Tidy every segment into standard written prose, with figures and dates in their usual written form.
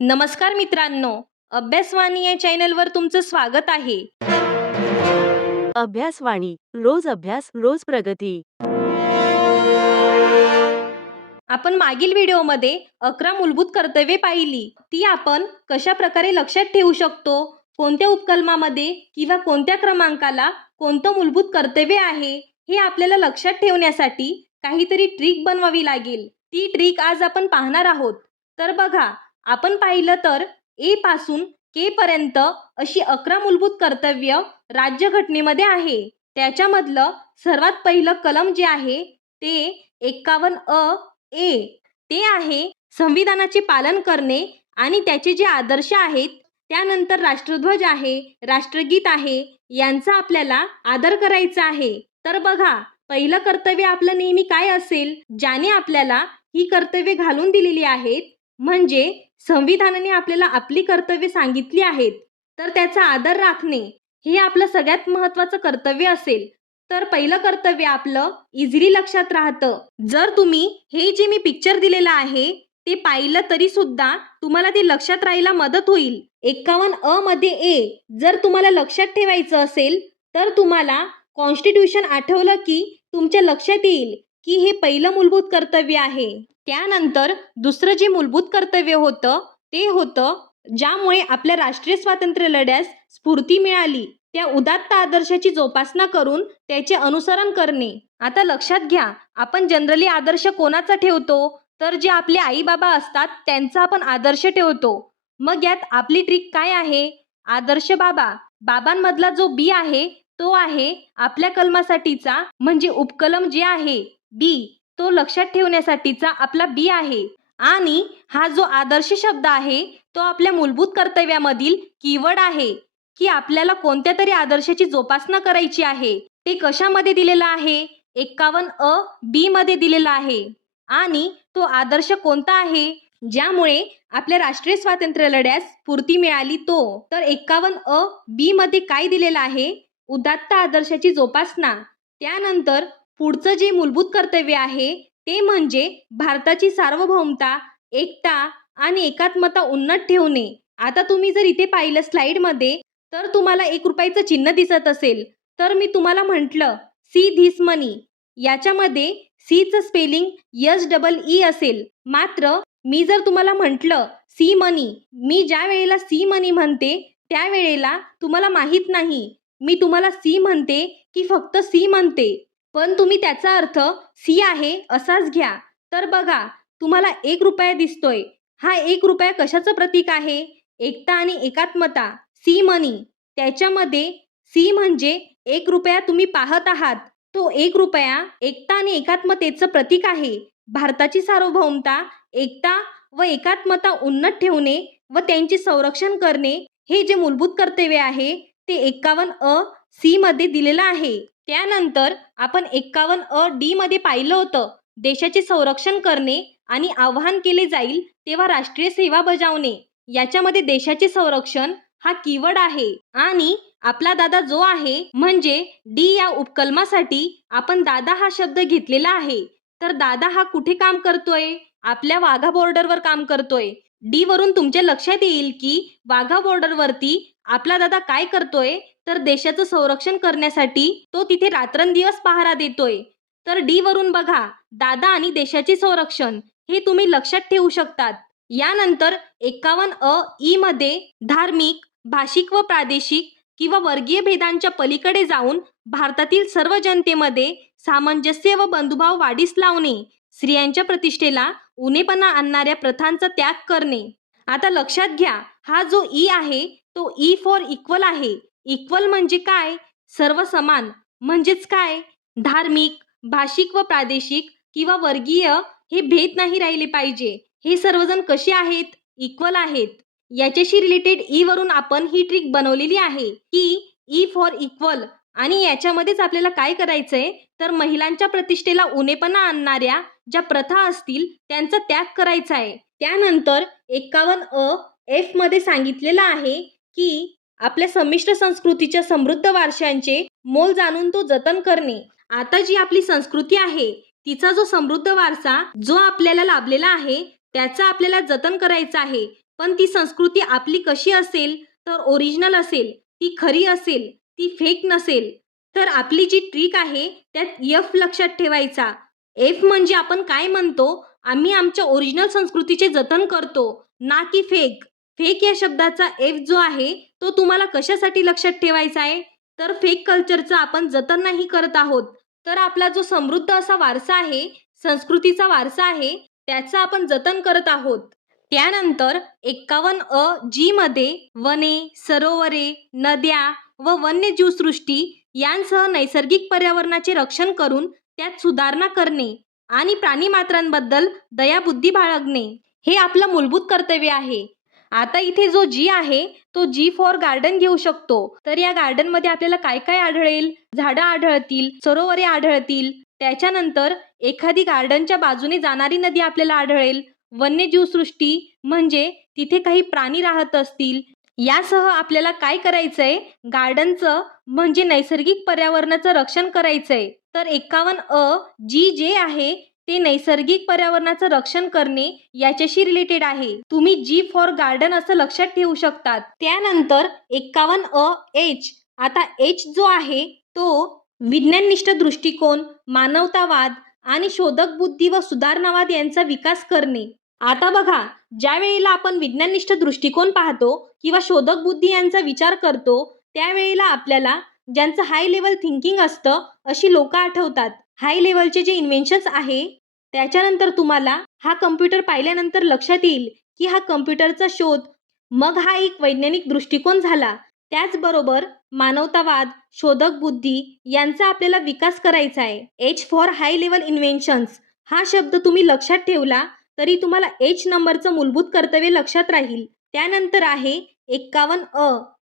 नमस्कार मित्रांनो, अभ्यासवाणी या चॅनलवर तुमचं स्वागत आहे. अभ्यासवाणी रोज अभ्यास रोज प्रगती. आपण मागील व्हिडिओमध्ये 11 मूलभूत कर्तव्ये पाहिली. ती आपण कशा प्रकारे लक्षात ठेवू शकतो, कोणत्या उपकलमामध्ये किंवा कोणत्या क्रमांकाला कोणतं मूलभूत कर्तव्य आहे, हे आपल्याला लक्षात ठेवण्यासाठी काहीतरी ट्रिक बनवावी लागेल. ती ट्रिक आज आपण पाहणार आहोत. तर बघा, आपण पाहिलं तर ए पासून के पर्यंत अशी 11 मूलभूत कर्तव्य राज्यघटनेमध्ये आहे. त्याच्यामधलं सर्वात पहिलं कलम जे आहे ते 51 ए ते आहे संविधानाचे पालन करणे आणि त्याचे जे आदर्श आहेत, त्यानंतर राष्ट्रध्वज आहे, राष्ट्रगीत आहे, यांचा आपल्याला आदर करायचा आहे. तर बघा, पहिलं कर्तव्य आपलं नेहमी काय असेल, ज्याने आपल्याला ही कर्तव्ये घालून दिलेली आहेत, म्हणजे संविधानाने आपल्याला आपली कर्तव्ये सांगितली आहेत, तर त्याचा आदर राखणे हे आपलं सगळ्यात महत्त्वाचं कर्तव्य असेल. तर पहिलं कर्तव्य आपलं इझिली लक्षात राहतं. जर तुम्ही हे जे मी पिक्चर दिलेलं आहे ते पाहिलं तरी सुद्धा तुम्हाला ते लक्षात राहायला मदत होईल. 51 मध्ये ए जर तुम्हाला लक्षात ठेवायचं असेल तर तुम्हाला कॉन्स्टिट्यूशन आठवलं की तुमच्या लक्षात येईल की हे पहिलं मूलभूत कर्तव्य आहे. त्यानंतर दुसरं जे मूलभूत कर्तव्य होतं ते होतं ज्यामुळे आपल्या राष्ट्रीय स्वातंत्र्य लढ्यास स्फूर्ती मिळाली, त्या उदात्त आदर्शाची जोपासना करून त्याचे अनुसरण करणे. आता लक्षात घ्या, आपण जनरली आदर्श कोणाचा ठेवतो, तर जे आपले आई बाबा असतात त्यांचा आपण आदर्श ठेवतो. मग यात आपली ट्रिक काय आहे? आदर्श बाबा, बाबांमधला जो बी आहे तो आहे आपल्या कलमासाठीचा, म्हणजे उपकलम जे आहे बी, तो लक्षात ठेवण्यासाठीचा आपला बी आहे. आणि हा जो आदर्श शब्द आहे तो आपल्या मूलभूत कर्तव्यामधील कीवर्ड आहे की आपल्याला कोणत्या तरी आदर्शाची जोपासना करायची आहे. ते कशामध्ये दिलेलं आहे? 51 बी मध्ये दिलेला आहे. आणि तो आदर्श कोणता आहे ज्यामुळे आपल्या राष्ट्रीय स्वातंत्र्य लढ्यास स्फूर्ती मिळाली? तो तर 51 बी मध्ये काय दिलेलं आहे? उदात्त आदर्शाची जोपासना. त्यानंतर पुढचं जे मूलभूत कर्तव्य आहे ते म्हणजे भारताची सार्वभौमता, एकता आणि एकात्मता उन्नत ठेवणे. आता तुम्ही जर इथे पाहिलं स्लाइडमध्ये, तर तुम्हाला 1 रुपयाचं चिन्ह दिसत असेल. तर मी तुम्हाला म्हटलं सी धिस मनी, याच्यामध्ये सीचं स्पेलिंग SEE असेल. मात्र मी जर तुम्हाला म्हटलं सी मनी, मी ज्या वेळेला सी मनी म्हणते त्यावेळेला तुम्हाला माहीत नाही मी तुम्हाला सी म्हणते की फक्त सी म्हणते, पण तुम्ही त्याचा अर्थ सी आहे असाच घ्या. तर बघा, तुम्हाला 1 रुपया दिसतोय. हा 1 रुपया कशाचं प्रतीक आहे? एकता आणि एकात्मता, सी मनी. त्याच्यामध्ये सी म्हणजे 1 रुपया तुम्ही पाहत आहात, तो 1 रुपया एकता आणि एकात्मतेचं प्रतीक आहे. भारताची सार्वभौमता, एकता व एकात्मता उन्नत ठेवणे व त्यांचे संरक्षण करणे हे जे मूलभूत कर्तव्य आहे ते 51 सी मध्ये दिलेलं आहे. त्यानंतर आपण 51 डी मध्ये पाहिलं होतं, देशाचे संरक्षण करणे आणि आवाहन केले जाईल तेव्हा राष्ट्रीय सेवा बजावणे. याच्यामध्ये देशाचे संरक्षण हा कीवर्ड आहे. आणि आपला दादा जो आहे, म्हणजे डी या उपकलमासाठी आपण दादा हा शब्द घेतलेला आहे. तर दादा हा कुठे काम करतोय? आपल्या वाघा बॉर्डरवर काम करतोय. डी वरून तुमच्या लक्षात येईल की वाघा बॉर्डरवरती आपला दादा काय करतोय, तर देशाचं संरक्षण करण्यासाठी तो तिथे रात्रंदिवस पहारा देतोय. तर डी वरून बघा, दादा आणि देशाचे संरक्षण हे तुम्ही लक्षात ठेवू शकतात. यानंतर 51 ई मध्ये धार्मिक, भाषिक व प्रादेशिक किंवा वर्गीय भेदांच्या पलीकडे जाऊन भारतातील सर्व जनतेमध्ये सामंजस्य व बंधुभाव वाढीस लावणे, स्त्रियांच्या प्रतिष्ठेला उणेपणा आणणाऱ्या प्रथांचा त्याग करणे. आता लक्षात घ्या, हा जो ई आहे तो ई फॉर इक्वल आहे. इक्वल म्हणजे काय? सर्व समान. म्हणजेच काय? धार्मिक, भाषिक व प्रादेशिक किंवा वर्गीय हे भेद नाही राहिले पाहिजे. हे सर्वजण कसे आहेत? इक्वल आहेत. याच्याशी रिलेटेड ई वरून आपण ही ट्रिक बनवलेली आहे की ई फॉर इक्वल. आणि याच्यामध्येच आपल्याला काय करायचंय, तर महिलांच्या प्रतिष्ठेला उणेपणा आणणाऱ्या ज्या प्रथा असतील त्यांचा त्याग करायचा आहे. त्यानंतर 51 एफ मध्ये सांगितलेलं आहे की आपल्या संमिश्र संस्कृतीच्या समृद्ध वारशांचे मोल जाणून तो जतन करणे. आता जी आपली संस्कृती आहे तिचा जो समृद्ध वारसा जो आपल्याला लाभलेला आहे त्याचा आपल्याला जतन करायचा आहे. पण ती संस्कृती आपली कशी असेल, तर ओरिजिनल असेल, ती खरी असेल, ती फेक नसेल. तर आपली जी ट्रिक आहे त्यात एफ लक्षात ठेवायचा. एफ म्हणजे आपण काय म्हणतो, आम्ही आमच्या ओरिजिनल संस्कृतीचे जतन करतो, ना की फेक. फेक या शब्दाचा एफ जो आहे तो तुम्हाला कशासाठी लक्षात ठेवायचा आहे, तर फेक कल्चरचं आपण जतन नाही करत आहोत. तर आपला जो समृद्ध असा वारसा आहे, संस्कृतीचा वारसा आहे, त्याचं आपण जतन करत आहोत. त्यानंतर 51 जी मध्ये वने, सरोवरे, नद्या व वन्यजीवसृष्टी यांसह नैसर्गिक पर्यावरणाचे रक्षण करून त्यात सुधारणा करणे आणि प्राणीमात्रांबद्दल दयाबुद्धी बाळगणे हे आपलं मूलभूत कर्तव्य आहे. आता इथे जो जी आहे तो जी फॉर गार्डन घेऊ शकतो. तर या गार्डनमध्ये आपल्याला काय काय आढळेल? झाडं आढळतील, सरोवरे आढळतील, त्याच्यानंतर एखादी गार्डनच्या बाजूने जाणारी नदी आपल्याला आढळेल. वन्यजीवसृष्टी म्हणजे तिथे काही प्राणी राहत असतील. यासह आपल्याला काय करायचंय, गार्डनचं म्हणजे नैसर्गिक पर्यावरणाचं रक्षण करायचंय. तर 51 जी जे आहे ते नैसर्गिक पर्यावरणाचं रक्षण करणे याच्याशी रिलेटेड आहे. तुम्ही जी फॉर गार्डन असं लक्षात ठेवू शकतात. त्यानंतर 51 एच. आता एच जो आहे तो विज्ञाननिष्ठ दृष्टिकोन, मानवतावाद आणि शोधक बुद्धी व सुधारणावाद यांचा विकास करणे. आता बघा, ज्या वेळेला आपण विज्ञाननिष्ठ दृष्टिकोन पाहतो किंवा शोधक बुद्धी यांचा विचार करतो, त्यावेळेला आपल्याला ज्यांचं हाय लेवल थिंकिंग असतं अशी लोक आठवतात. हाय लेवलचे जे इन्व्हेन्शन्स आहे, त्याच्यानंतर तुम्हाला हा कम्प्युटर पाहिल्यानंतर लक्षात येईल की हा कम्प्युटरचा शोध, मग हा एक वैज्ञानिक दृष्टिकोन झाला. त्याचबरोबर मानवतावाद, शोधक बुद्धी यांचा आपल्याला विकास करायचा आहे. एच फॉर हाय लेवल इन्व्हेन्शन्स हा शब्द तुम्ही लक्षात ठेवला तरी तुम्हाला एच नंबरचं मूलभूत कर्तव्य लक्षात राहील. त्यानंतर आहे 51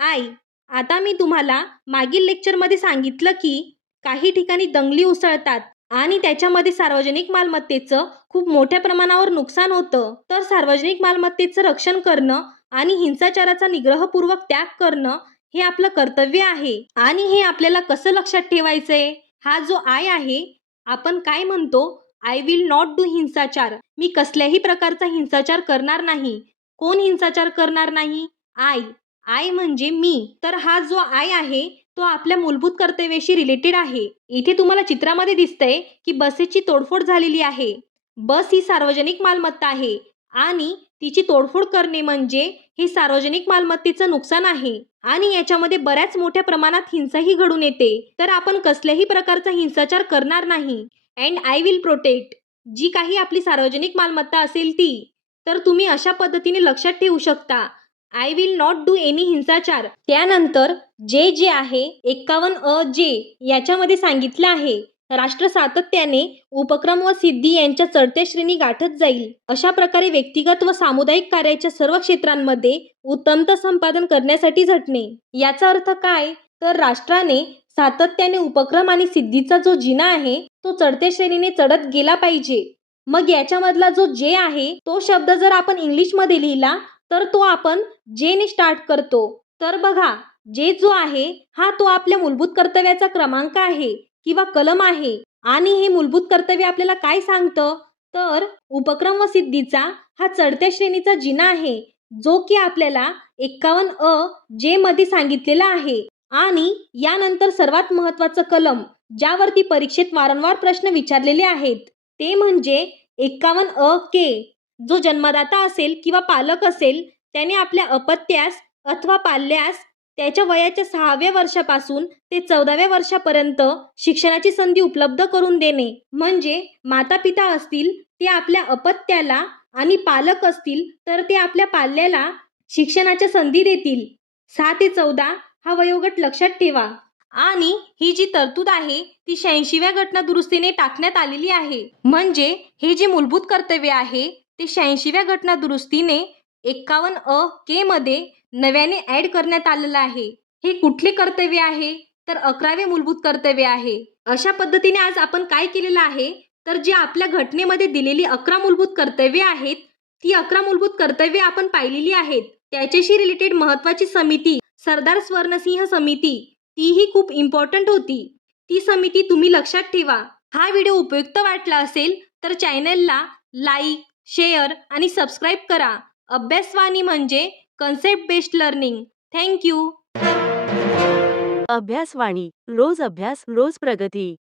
आय. आता मी तुम्हाला मागील लेक्चरमध्ये सांगितलं की काही ठिकाणी दंगली उसळतात आणि त्याच्यामध्ये सार्वजनिक मालमत्तेचं खूप मोठ्या प्रमाणावर नुकसान होतं. तर सार्वजनिक मालमत्तेचं रक्षण करणं आणि हिंसाचाराचा निग्रहपूर्वक त्याग करणं हे आपलं कर्तव्य आहे. आणि हे आपल्याला कसं लक्षात ठेवायचंय, हा जो आय आहे, आपण काय म्हणतो, आय विल नॉट डू हिंसाचार. मी कसल्याही प्रकारचा हिंसाचार करणार नाही. कोण हिंसाचार करणार नाही? आय. आय म्हणजे मी. तर हा जो आय आहे तो आपल्या मूलभूत कर्तव्याशी रिलेटेड आहे. इथे तुम्हाला चित्रामध्ये दिसतंय की बसेसची तोडफोड झालेली आहे. बस ही सार्वजनिक मालमत्ता आहे आणि तिची तोडफोड करणे म्हणजे हे सार्वजनिक मालमत्तेचं नुकसान आहे आणि याच्यामध्ये बऱ्याच मोठ्या प्रमाणात हिंसाही घडून येते. तर आपण कसल्याही प्रकारचा हिंसाचार करणार नाही. अँड आय विल प्रोटेक्ट, जी काही आपली सार्वजनिक मालमत्ता असेल ती. तर तुम्ही अशा पद्धतीने लक्षात ठेवू शकता, I will not do any हिंसाचार. त्यानंतर जे जे आहे 51 जे याच्यामध्ये सांगितलं आहे, राष्ट्र सातत्याने उपक्रम व सिद्धी यांच्या चढत्या श्रेणी गाठत जाईल. अशा प्रकारे व्यक्तिगत व सामुदायिक कार्याच्या सर्व क्षेत्रांमध्ये उत्तमता संपादन करण्यासाठी झटणे. याचा अर्थ काय, तर राष्ट्राने सातत्याने उपक्रम आणि सिद्धीचा जो जिना आहे तो चढत्या श्रेणीने चढत गेला पाहिजे. मग याच्यामधला जो जे आहे तो शब्द जर आपण इंग्लिशमध्ये लिहिला तर तो आपण जे ने स्टार्ट करतो. तर बघा, जे जो आहे हा तो आपल्या मूलभूत कर्तव्याचा क्रमांक आहे किंवा कलम आहे. आणि हे मूलभूत कर्तव्य आपल्याला काय सांगतं, तर उपक्रम व सिद्धीचा हा चढत्या श्रेणीचा जिना आहे जो की आपल्याला 51 जे मध्ये सांगितलेला आहे. आणि यानंतर सर्वात महत्त्वाचं कलम ज्यावरती परीक्षेत वारंवार प्रश्न विचारलेले आहेत ते म्हणजे 51 के. जो जन्मदाता असेल किंवा पालक असेल त्याने आपल्या अपत्यास अथवा पाल्यास त्याच्या वयाच्या 6व्या वर्षापासून ते 14व्या वर्षापर्यंत शिक्षणाची संधी उपलब्ध करून देणे. म्हणजे माता पिता असतील ते आपल्या अपत्याला आणि पालक असतील तर ते आपल्या पाल्याला शिक्षणाच्या संधी देतील. 6 ते 14 हा वयोगट लक्षात ठेवा. आणि ही जी तरतूद आहे ती 86व्या घटना दुरुस्तीने टाकण्यात आलेली आहे. म्हणजे हे जे मूलभूत कर्तव्य आहे ते 86व्या घटना दुरुस्तीने 51 के मध्ये नव्याने ऍड करण्यात आलेलं आहे. हे कुठले कर्तव्य आहे, तर 11वे मूलभूत कर्तव्य आहे. अशा पद्धतीने आज आपण काय केलेलं आहे, तर जे आपल्या घटनेमध्ये दिलेली 11 मूलभूत कर्तव्ये आहेत ती 11 मूलभूत कर्तव्ये आपण पाहिलेली आहेत. त्याच्याशी रिलेटेड महत्त्वाची समिती सरदार स्वर्णसिंह समिती, तीही खूप इम्पॉर्टंट होती. ती समिती तुम्ही लक्षात ठेवा. हा व्हिडिओ उपयुक्त वाटला असेल तर चॅनलला लाईक, शेअर आणि सबस्क्राईब करा. अभ्यासवाणी म्हणजे concept based learning. Thank you. Abhyasvani रोज अभ्यास रोज प्रगती.